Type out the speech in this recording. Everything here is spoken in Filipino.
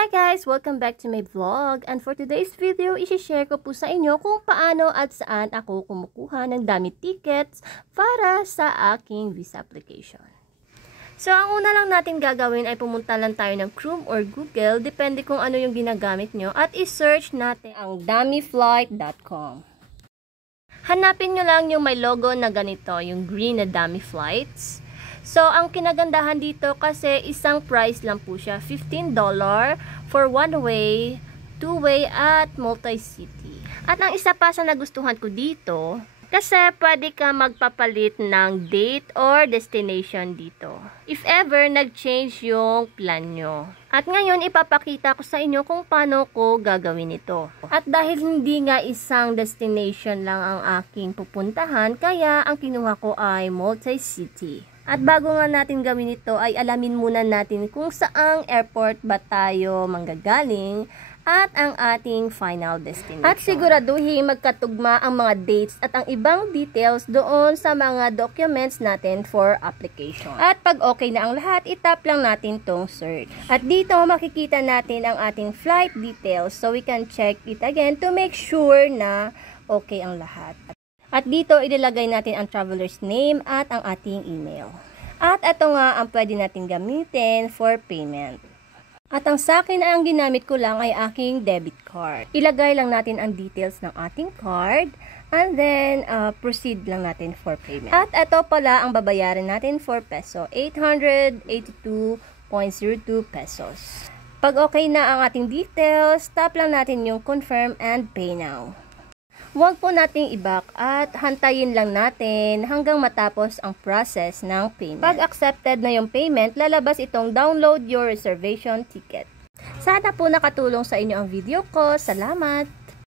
Hi guys! Welcome back to my vlog. And for today's video, isi-share ko po sa inyo kung paano at saan ako kumukuha ng dummy tickets para sa aking visa application. So, ang una lang natin gagawin ay pumunta lang tayo ng Chrome or Google, depende kung ano yung ginagamit nyo, at i-search natin ang dummyflight.com. Hanapin nyo lang yung may logo na ganito, yung green na dummy flights. So, ang kinagandahan dito kasi isang price lang po siya, $15 for one-way, two-way, at multi-city. At ang isa pa sa nagustuhan ko dito, kasi pwede ka magpapalit ng date or destination dito. If ever, nag-change yung plan nyo. At ngayon, ipapakita ko sa inyo kung paano ko gagawin ito. At dahil hindi nga isang destination lang ang aking pupuntahan, kaya ang kinuha ko ay multi-city. At bago nga natin gawin ito, ay alamin muna natin kung saang airport ba tayo manggagaling at ang ating final destination. At siguraduhin magkatugma ang mga dates at ang ibang details doon sa mga documents natin for application. At pag okay na ang lahat, itap lang natin tong search. At dito makikita natin ang ating flight details, so we can check it again to make sure na okay ang lahat. At dito, ilalagay natin ang traveler's name at ang ating email. At ito nga ang pwede natin gamitin for payment. At ang sa akin ay ang ginamit ko lang ay aking debit card. Ilagay lang natin ang details ng ating card and then proceed lang natin for payment. At ito pala ang babayaran natin for peso, 882.02 pesos. Pag okay na ang ating details, tap lang natin yung confirm and pay now. Huwag po nating i-back at hantayin lang natin hanggang matapos ang process ng payment. Pag accepted na yung payment, lalabas itong download your reservation ticket. Sana po nakatulong sa inyo ang video ko. Salamat!